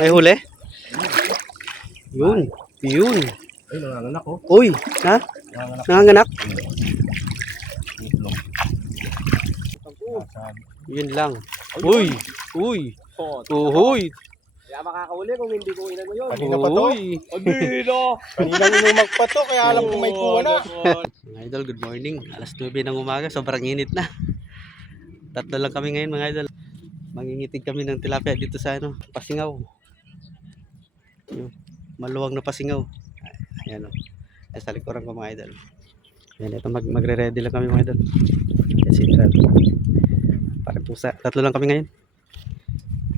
May huli? Yun. Yun. Ay, nanganganak oh. Uy, ha? Nanganganak. Nanganganak? Itlog. Yun lang. Uy. Uy. Uhuy. Kaya makakahuli kung hindi ko inan mo yun. Kanina pa to? Uy. Kanina inumag pa to, kaya alam ko may kuha na. Mga idol, good morning. Alas 9 ng umaga, sobrang init na. Tatlo lang kami ngayon mga idol. Mangingitig kami ng tilapia dito sa Pasingaw. Yung maluwag na Pasingaw. Ayan o. Ayan sa likuran ko mga idol. Ayan, ito magre-ready lang kami mga idol. Ayan si Tirad. Parang pusa. Tatlo lang kami ngayon.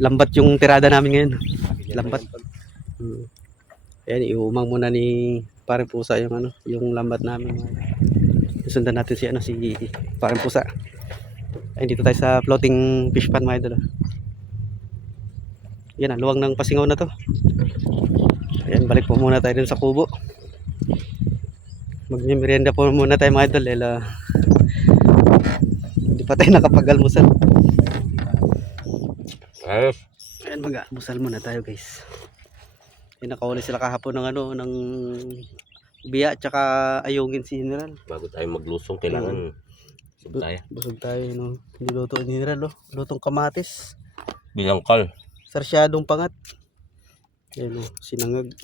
Lambat yung tirada namin ngayon. Lambat. Ayan, iumang muna ni parang pusa yung yung lambat namin. Sundan natin si parang pusa. Ayun, dito tayo sa floating fish pond mga idol. Yan, luwang ng Pasingaw na to. Ayan, balik po muna tayo dun sa kubo. Magmimerienda po muna tayo mga idol. Hindi pa tayo nakapag-almusal. Ayos. Ayan, mag-almusal muna tayo guys. Ayan, nakahuli sila kahapon ng biya tsaka ayungin si General. Bago tayo maglusong, kailangan busog tayo. Busog tayo, no? Niluto ni General, oh. Lutong kamatis. Bilangkal. Sarsyadong pangat. Ayan, oh, sinangag.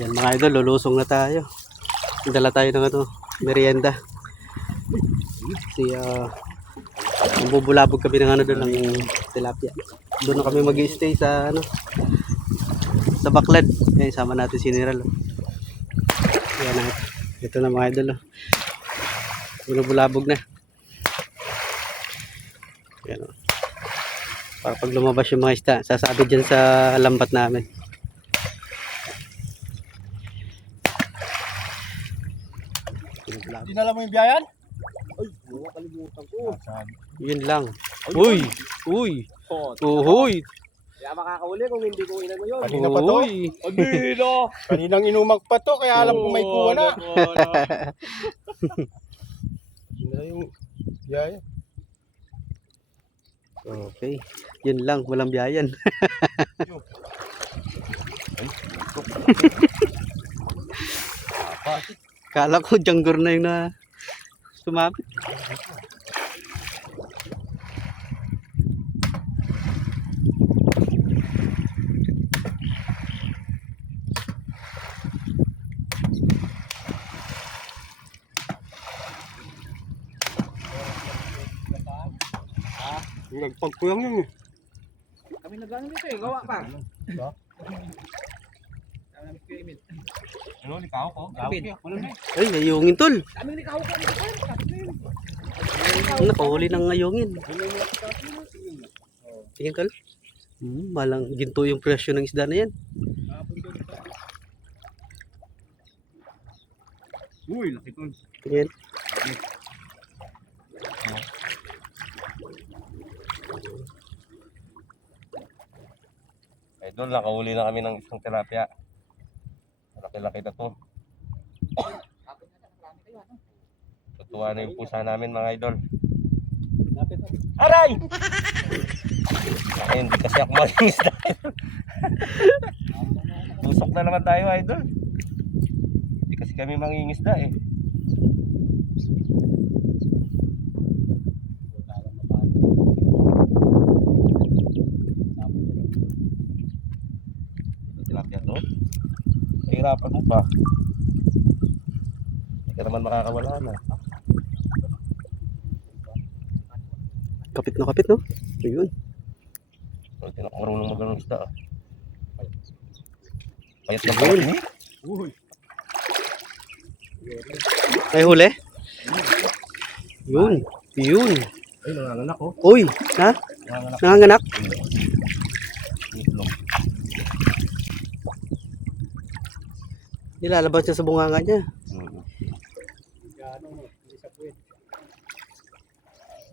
Yan mga idol, lulusong na tayo. Dala tayo ng merienda. Bubulabog kami ng doon ng tilapia. Doon na kami mag-i-stay sa sa Baklad. Ayan, sama natin si General. Ayan na. Ito na mga idol. Bulabog na. Ayan, oh. Para pag lumabas yung mga isda, sasabit dyan sa lambat namin. Dinala mo yung biyayan? Ay, nakalimutan ko. Yun lang. Uy! Uy! Uhuy! Kaya makakahuli kung hindi ko inan mo yun. Kanina pa to? Uy! Kaninang inumag pa to, kaya alam ko may kuha na. Dinala yung biyayan. Okay. Yun lang. Walang biyayan. Kala ko janggur na yung sumapit. Nagpagkulang yun eh. Kami nagano dito eh, gawa pa. Diba? Ano, likaw ko? Ay, ayungin tol. Daming likaw ko dito. Nakahuli ng ayungin. Tingin tol. Malang ginto yung presyo ng isda na yan. Uy, laki tol. Tingin. Idol, nakahuli na kami ng isang tilapia. Laki-laki na to. Tutuwa na yung pusa namin mga idol. Aray! Ay, hindi kasi ako maging isda. Tusok na naman tayo idol. Hindi kasi kami mangingisda eh. Tilapia to. Hirapan mo pa. Hindi ka naman makakawala na. Kapit na kapit, no? Ayun. Hindi na ako marunong magano'ng isda ah. Payat na payat ni. May huli? Yun. Yun. Ay, nanganganak oh. Uy, ha? Nanganganak. Nanganganak? Itlog. Nilalabas niya sa bunganga niya.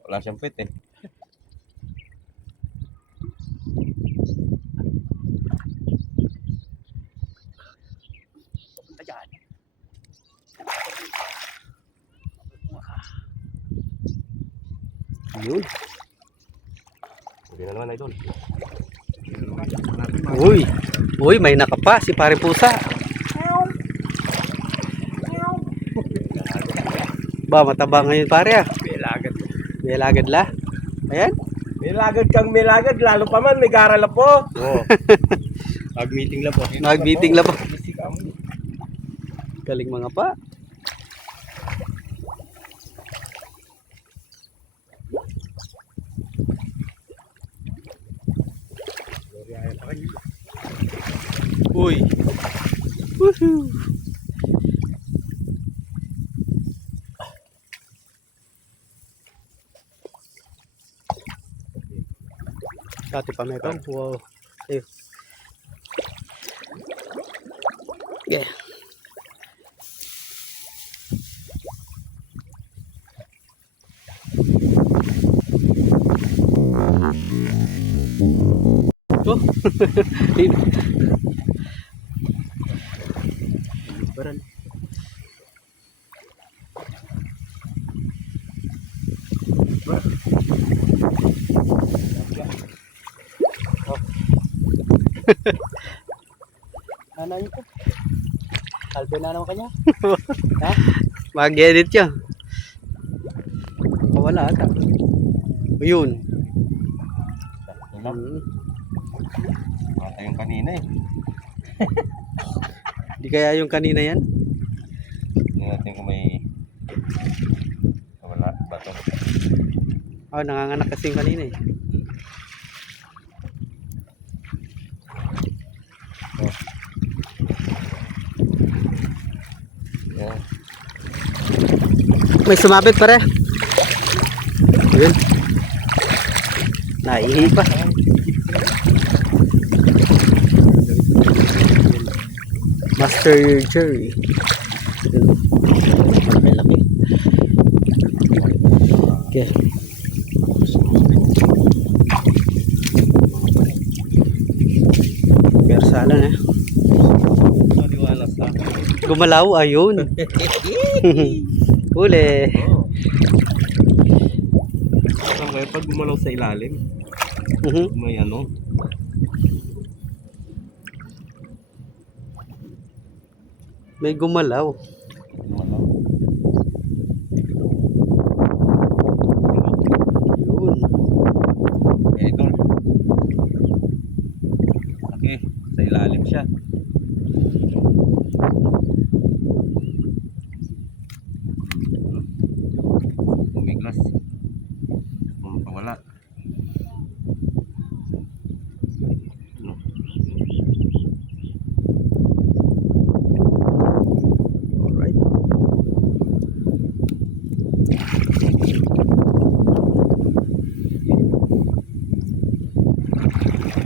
Wala siyang pit eh. Yun. Hindi na naman idol. Uy. Uy, may nakapa si pare pusa. Ba, mataba ngayon pare ah. Milagad. May lagad la. Ayan. Milagad kang milagad, lalo pa man, may garal na po. Oo. Mag-meeting lang po. Mag-meeting lang po. Busy ka mo. Galing mga pa. Uy. Woohoo. Dati pa metong. Wow. Ayun. Yeah. Oh. Baran. Ano yun po? Kalbe na naman kanya. Ha? Mag-edit yun. Wala ata. Ayun. Mata yung kanina eh. Di kaya yung kanina yan? Tingnan natin kung may wala bato. Oh, nanganganak kasi yung kanina eh. Yan. May sumabit pare. Ayun. Naihi pa. Master Cherry. Laki. Okay. Persalan eh. Maliwalas na. Gumalaw, ayun. Huli. Alam kayo, pag gumalaw sa ilalim, may ano. May gumalaw. Gumalaw. Yun. Idol. Okay, sa ilalim siya. Umiglas. Wala. No. Alright.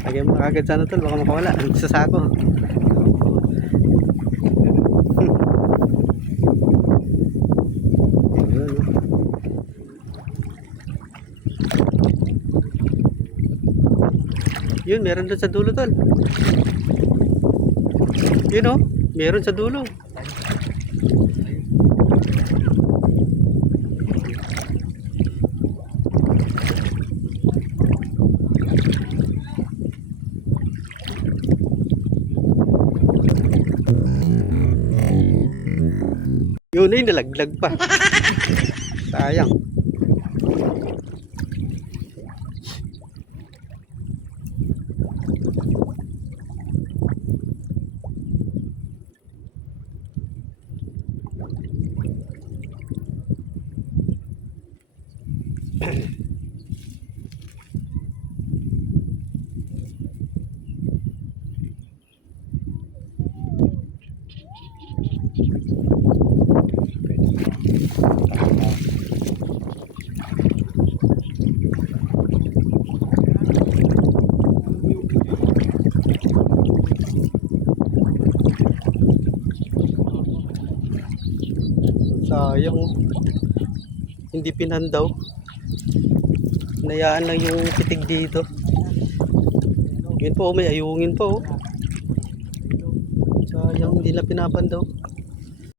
Lagyan mo agad sana tol, baka makawala sa sako. Yun, meron doon sa dulo tol. Yun oh, meron sa dulo. Yun ay nalaglag pa. Sayang. Sayang oh. Hindi pinandaw. Hinayaan lang yung titig dito. Yun po, may ayungin po oh. Sayang, hindi na pinapandaw.